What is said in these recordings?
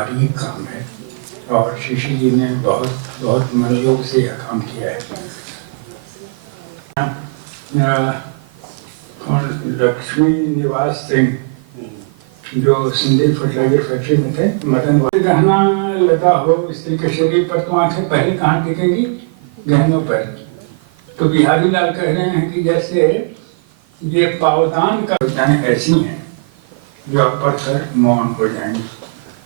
बारीक काम है और शिशि जी ने बहुत बहुत मनोयोग से यह काम किया है। लक्ष्मी निवास सिंह जो सिंधी फर्टिलाइजर फैक्ट्री में थे, मदन गहना लगा हो स्त्री के शरीर पर तो आंखें पहले कहाँ टिकेंगी? गहनों पर। तो बिहारी लाल कह रहे हैं कि जैसे ये पावदान का कविताएं ऐसी हैं जो आप पढ़कर मौन हो जाएंगे,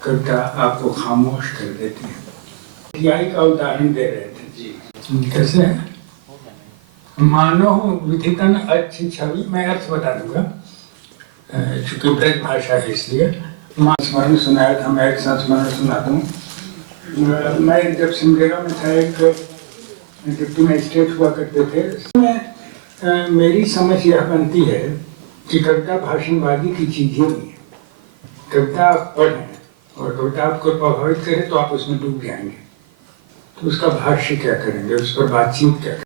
कविता आपको खामोश कर देती है। टीआई का उदाहरण दे रहे थे जी, कैसे मानो विधितन अच्छी छवि, मैं अर्थ बता दूंगा चूंकि ब्रज भाषा है इसलिए। स्मरण सुनाया था, मैं एक संस्मरण सुना दूं। मैं जब सिमडेगा में था, एक डिप्टी मजिस्ट्रेट हुआ करते थे, उसमें मेरी समझ यह बनती है कि कविता भाषणबाजी की चीज ही नहीं है। कविता आप पढ़ें और कविता आपको प्रभावित करे तो आप उसमें डूब जाएंगे, तो उसका भाष्य क्या करेंगे, उस पर बातचीत क्या करेंगे।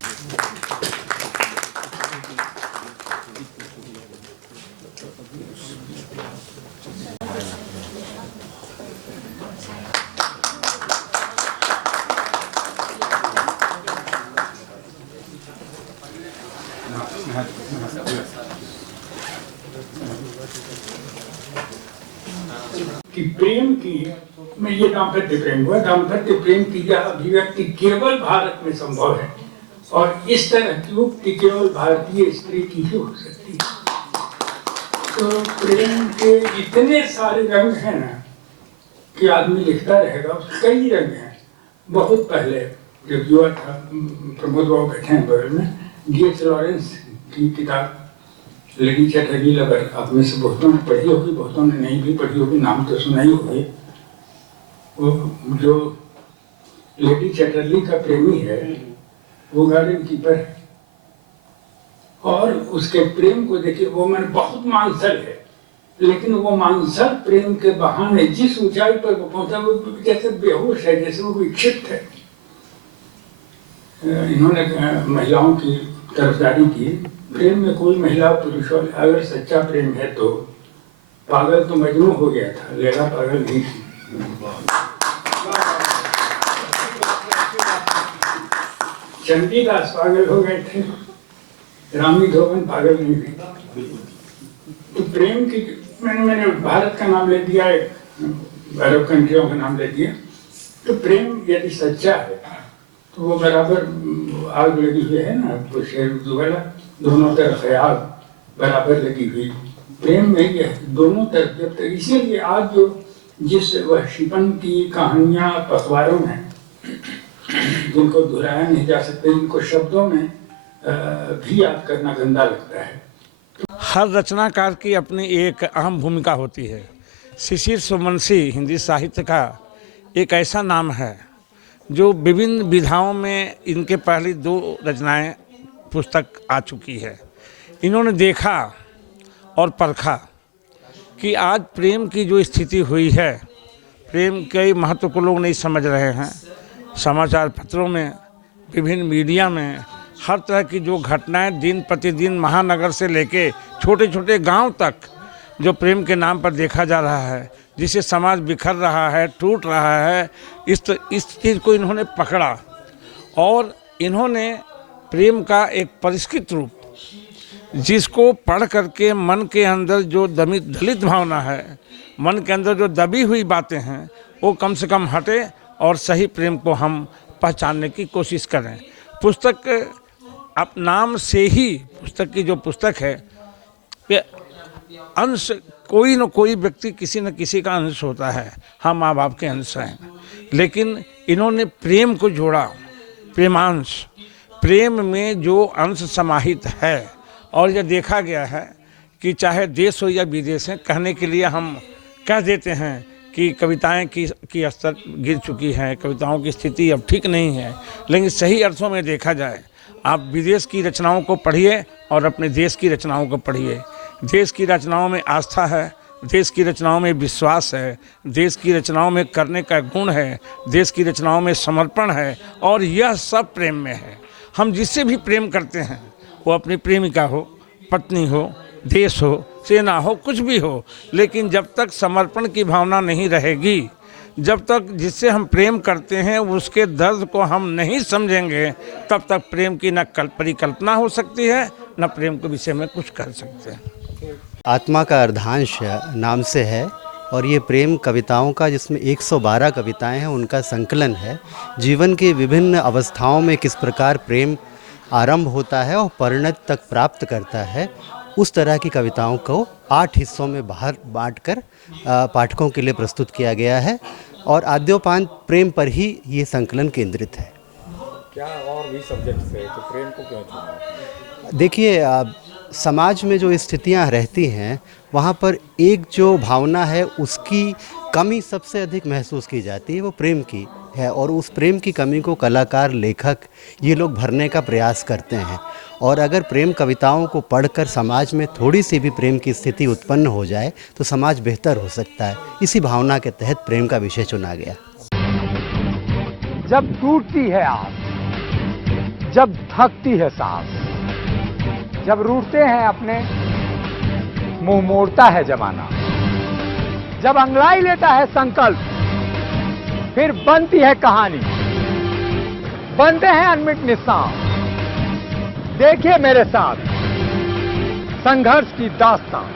कि प्रेम की, मैं ये दाम्पत्य प्रेम हुआ, दाम्पत्य प्रेम की यह अभिव्यक्ति केवल भारत में संभव है और इस तरह की उक्ति केवल भारतीय स्त्री की ही हो सकती है। तो प्रेम के इतने सारे रंग हैं ना कि आदमी लिखता रहेगा, कई रंग हैं। बहुत पहले जब युवा था, प्रमोद बाबू बैठे हैं बगल में, D.H. लॉरेंस की किताब लेडी चैटर्जी लवर, आप में से बहुतों ने पढ़ी होगी, बहुतों ने नहीं भी पढ़ी होगी, नाम तो सुना ही होगी। वो जो लेडी चैटर्जी का प्रेमी है वो गार्डन कीपर है और उसके प्रेम को देखिए, वो मैं बहुत मानसर है, लेकिन वो मानसर प्रेम के बहाने जिस ऊंचाई पर वो पहुंचा, वो जैसे बेहोश है, जैसे वो विक्षिप्त है। इन्होंने महिलाओं की तरफदारी की। प्रेम में कोई महिला पुरुष अगर सच्चा प्रेम है तो पागल तो मजनू हो गया था, लैला पागल नहीं थी। चंडीदास पागल हो गए थे, रामी धोबन पागल नहीं थी। तो प्रेम की मैंने भारत का नाम ले दिया, अरब कंट्रियों का नाम ले दिया। तो प्रेम यदि सच्चा है तो वो बराबर आग लगी हुई है ना, तो शेर जुगला दोनों तरफ है, आग बराबर लगी हुई। प्रेम में ये दोनों तरफ, जब तक इसीलिए आज जो जिस वह शिपन की कहानियां अखबारों में, जिनको दोहराया नहीं जा सकते, इनको शब्दों में भी याद करना गंदा लगता है। हर रचनाकार की अपनी एक अहम भूमिका होती है। शिशिर सोमवंशी हिंदी साहित्य का एक ऐसा नाम है जो विभिन्न विधाओं में इनके पहली 2 रचनाएं पुस्तक आ चुकी है। इन्होंने देखा और परखा कि आज प्रेम की जो स्थिति हुई है, प्रेम के महत्व को लोग नहीं समझ रहे हैं। समाचार पत्रों में, विभिन्न मीडिया में हर तरह की जो घटनाएं दिन प्रतिदिन महानगर से लेके छोटे छोटे गांव तक जो प्रेम के नाम पर देखा जा रहा है, जिसे समाज बिखर रहा है, टूट रहा है, इस चीज़ को इन्होंने पकड़ा और इन्होंने प्रेम का एक परिष्कृत रूप, जिसको पढ़ करके मन के अंदर जो दलित भावना है, मन के अंदर जो दबी हुई बातें हैं, वो कम से कम हटे और सही प्रेम को हम पहचानने की कोशिश करें। पुस्तक आप नाम से ही, पुस्तक की जो पुस्तक है, अंश कोई न कोई व्यक्ति किसी न किसी का अंश होता है। हम माँ बाप के अंश हैं, लेकिन इन्होंने प्रेम को जोड़ा, प्रेमांश, प्रेम में जो अंश समाहित है। और यह देखा गया है कि चाहे देश हो या विदेश है, कहने के लिए हम कह देते हैं कि कविताएं की स्तर गिर चुकी है, कविताओं की स्थिति अब ठीक नहीं है, लेकिन सही अर्थों में देखा जाए, आप विदेश की रचनाओं को पढ़िए और अपने देश की रचनाओं को पढ़िए। देश की रचनाओं में आस्था है, देश की रचनाओं में विश्वास है, देश की रचनाओं में करने का गुण है, देश की रचनाओं में समर्पण है, और यह सब प्रेम में है। हम जिससे भी प्रेम करते हैं, वो अपनी प्रेमिका हो, पत्नी हो, देश हो, सेना हो, कुछ भी हो, लेकिन जब तक समर्पण की भावना नहीं रहेगी, जब तक जिससे हम प्रेम करते हैं उसके दर्द को हम नहीं समझेंगे, तब तक प्रेम की न परिकल्पना हो सकती है, न प्रेम के विषय में कुछ कर सकते हैं। आत्मा का अर्धांश नाम से है और ये प्रेम कविताओं का, जिसमें 112 कविताएं हैं, उनका संकलन है। जीवन की विभिन्न अवस्थाओं में किस प्रकार प्रेम आरंभ होता है और परिणत तक प्राप्त करता है, उस तरह की कविताओं को 8 हिस्सों में बाहर बांटकर पाठकों के लिए प्रस्तुत किया गया है और आद्योपांत प्रेम पर ही ये संकलन केंद्रित है। क्या और भी सब्जेक्ट्स है तो प्रेम को क्यों चुना? देखिए, समाज में जो स्थितियां रहती हैं वहाँ पर एक जो भावना है उसकी कमी सबसे अधिक महसूस की जाती है, वो प्रेम की है। और उस प्रेम की कमी को कलाकार, लेखक ये लोग भरने का प्रयास करते हैं। और अगर प्रेम कविताओं को पढ़कर समाज में थोड़ी सी भी प्रेम की स्थिति उत्पन्न हो जाए तो समाज बेहतर हो सकता है। इसी भावना के तहत प्रेम का विषय चुना गया। जब टूटती है आस, जब थकती है सांस, जब रूठते हैं अपने, मुंह मोड़ता है जमाना, जब अंगड़ाई लेता है संकल्प, फिर बनती है कहानी, बनते हैं अनमिट निशान। देखिए मेरे साथ संघर्ष की दास्तान।